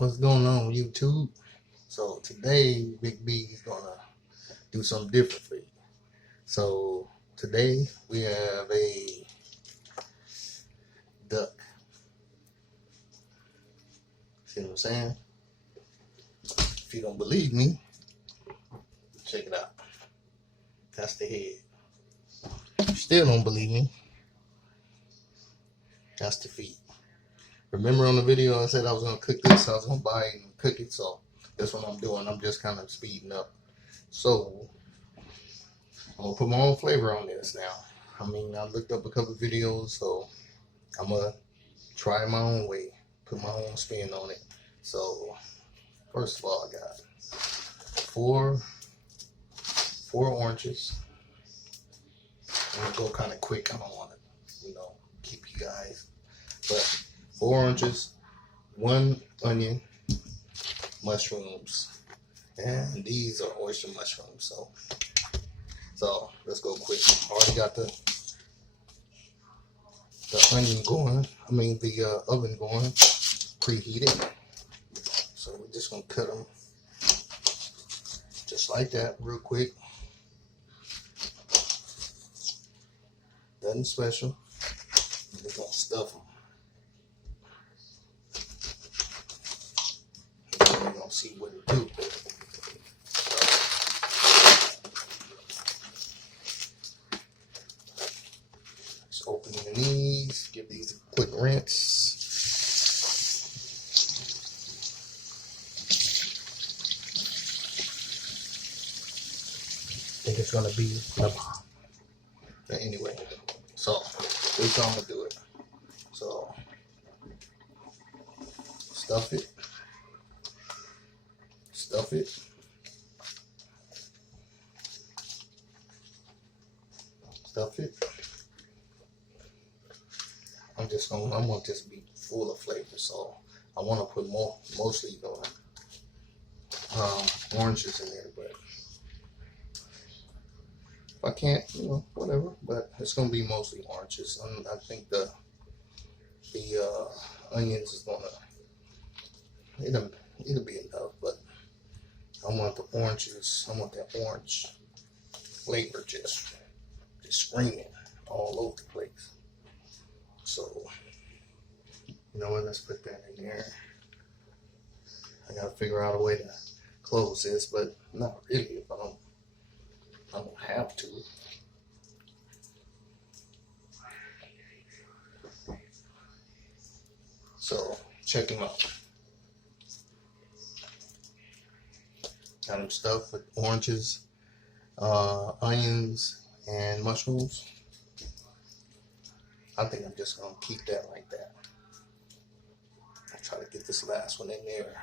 What's going on, YouTube? So today, Big B is gonna do something different for you. So today we have a duck. See what I'm saying? If you don't believe me, check it out. That's the head. If you still don't believe me, that's the feet. Remember on the video I said I was gonna cook this, I was gonna buy it and cook it, so that's what I'm doing. I'm just kind of speeding up. So I'm gonna put my own flavor on this now. I mean, I looked up a couple of videos, so I'm gonna try my own way, put my own spin on it. So first of all, I got four oranges. I'm gonna go kind of quick. I don't want to, keep you guys. But 4 oranges, 1 onion, mushrooms, and these are oyster mushrooms. So let's go quick. Already got the onion going. I mean the oven going, preheated. So we're just gonna cut them just like that, real quick. Nothing special. We're gonna stuff them. And we're gonna see what it do. Just opening these. Give these a quick rinse. I think it's gonna be the bomb. But anyway, so this is how I'm gonna do it. So stuff it, stuff it, stuff it. I want this to be full of flavor, so I want to put mostly oranges in there, but if I can't, whatever. But it's gonna be mostly oranges. I think the onions is gonna it'll be enough, but I want the oranges. I want that orange flavor just screaming all over the place. So you know what? Let's put that in there. I gotta figure out a way to close this, but not really. If I don't have to. So check them out. Got them stuffed with oranges, onions, and mushrooms. I think I'm just gonna keep that like that. I'll try to get this last one in there.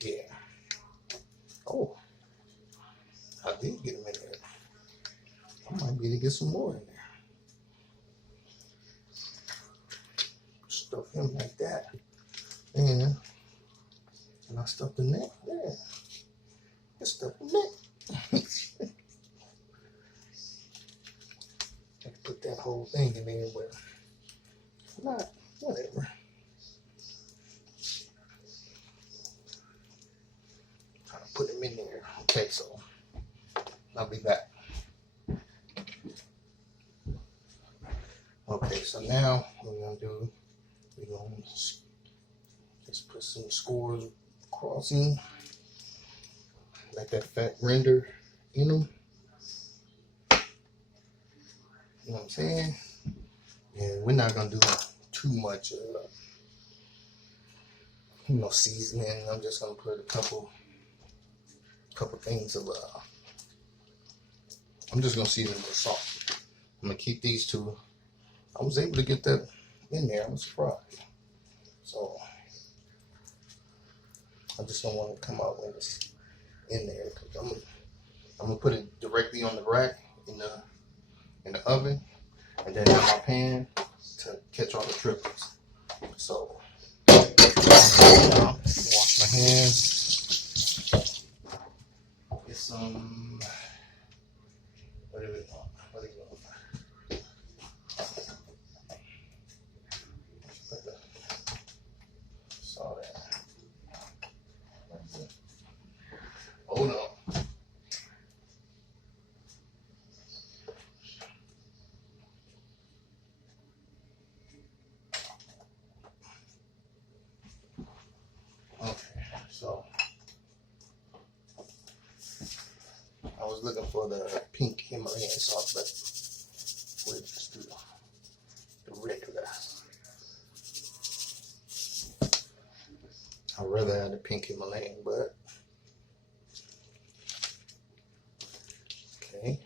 Yeah. Oh, I did get them in there. I might be able to get some more in there. Stuff him like that. And I stuff the neck. Yeah. Just stuff the neck. I can put that whole thing in there, but if not, whatever. Trying to put him in there. Okay, so I'll be back. Okay, so now what we're gonna do, we're gonna just put some scores crossing, like that fat render in them. You know what I'm saying? And we're not gonna do too much, seasoning. I'm just gonna put a couple things of, I'm just gonna season with salt. I'm gonna keep these two. I was able to get that in there. I'm surprised. So I just don't want it to come out when it's in there, because I'm gonna put it directly on the rack in the oven, and then have my pan to catch all the drippings. So now, wash my hands. Get some. What do we want? Saw that. So I was looking for the pink Himalayan salt, but we'll just do the regular. I'd rather have the pink Himalayan, but okay.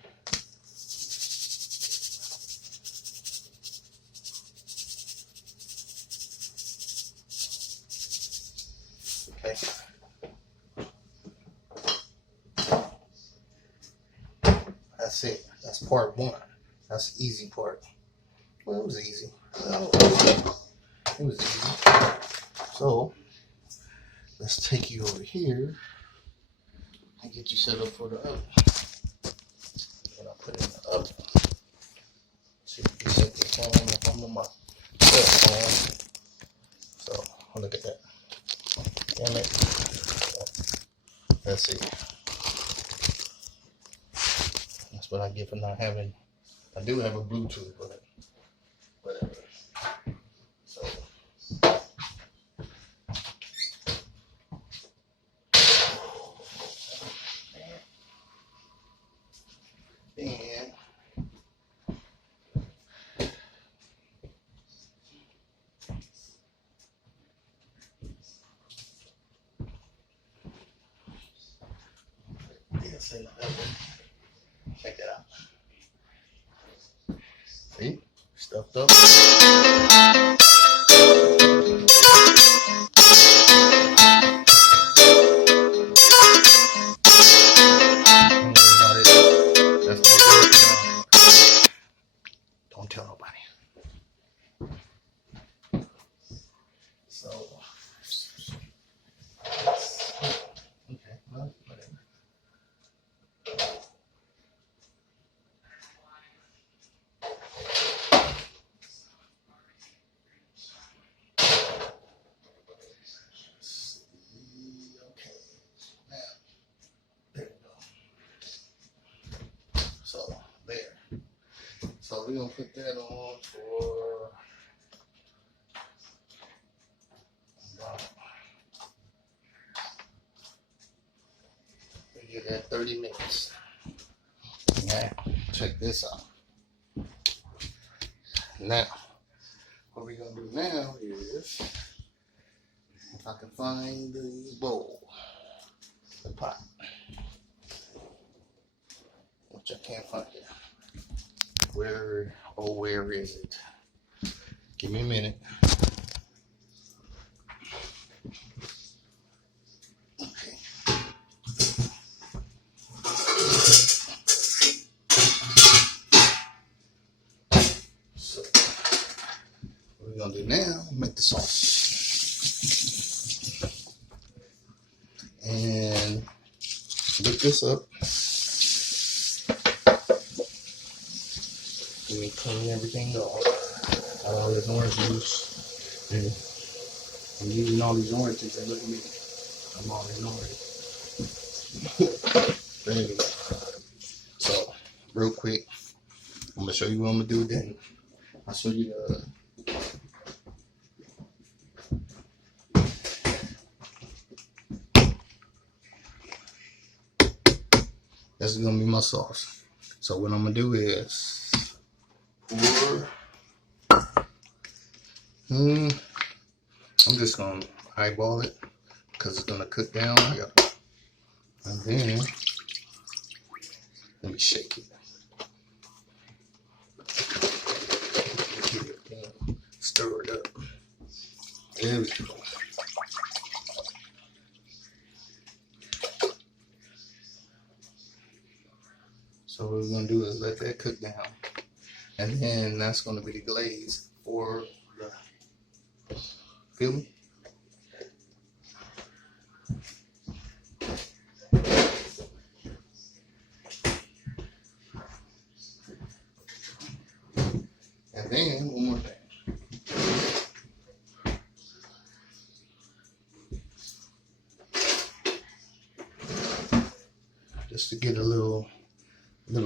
Okay. That's it. That's part one. That's the easy part. Well, it was easy. It was easy. So let's take you over here and get you set up for the oven. When I put it in the oven, see if you can set the phone up. I'm on my cell phone. So look at that. Damn it. That's it. That's what I get for not having. I do have a Bluetooth, but whatever. So then check that out. See? Stuffed up. Don't tell nobody. So, okay, well, whatever. Okay, now, there we go. So, there. So, we're going to put that on for we get that 30 minutes. Now, check this out. Now, what we're going to do now is, if I can find the bowl, the pot, which I can't find it. Where is it? Give me a minute. Okay. So, what we're going to do now, make the sauce. And look this up. Let me clean everything off. Got all this orange juice. And I'm using all these oranges, and look at me. I'm all in orange. But anyway, so real quick, I'm gonna show you what I'm gonna do. Then I'll show you the. This is gonna be my sauce. So what I'm gonna do is pour. I'm just gonna eyeball it because it's gonna cook down. And then let me shake it. Stir it up. There we go. So what we're gonna do is let that cook down, and then that's gonna be the glaze for the. Feel me? And then one more thing. Just to get a little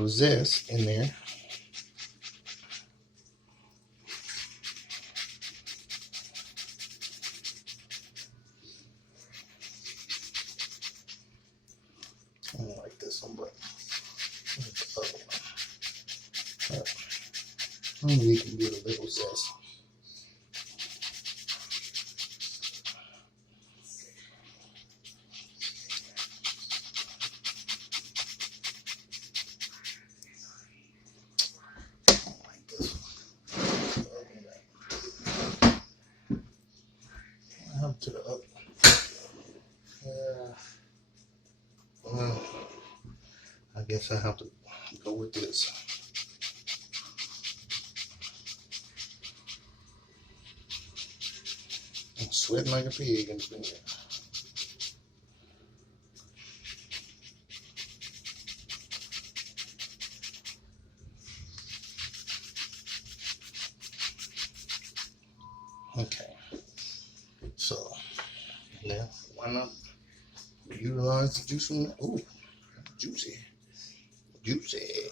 zest in there. some, but the other one. Maybe we can get a little zest. To the up. Yeah. Well, I guess I have to go with this. I'm sweating like a pig in the finger. Okay. So now why not utilize the juice from that? Ooh, juicy. Juicy.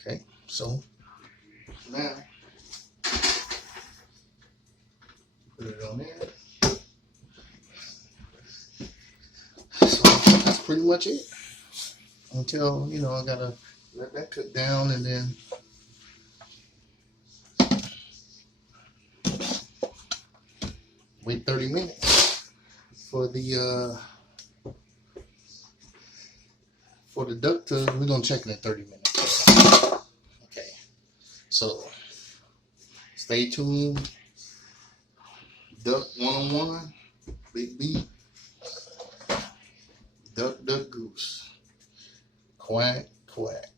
Okay, so now put it on there. So that's pretty much it. Until, you know, I gotta let that cook down and then wait 30 minutes for the duck to, we're gonna check it in 30 minutes. Okay, so stay tuned. Duck 101, Big B, Duck Goose, quack quack.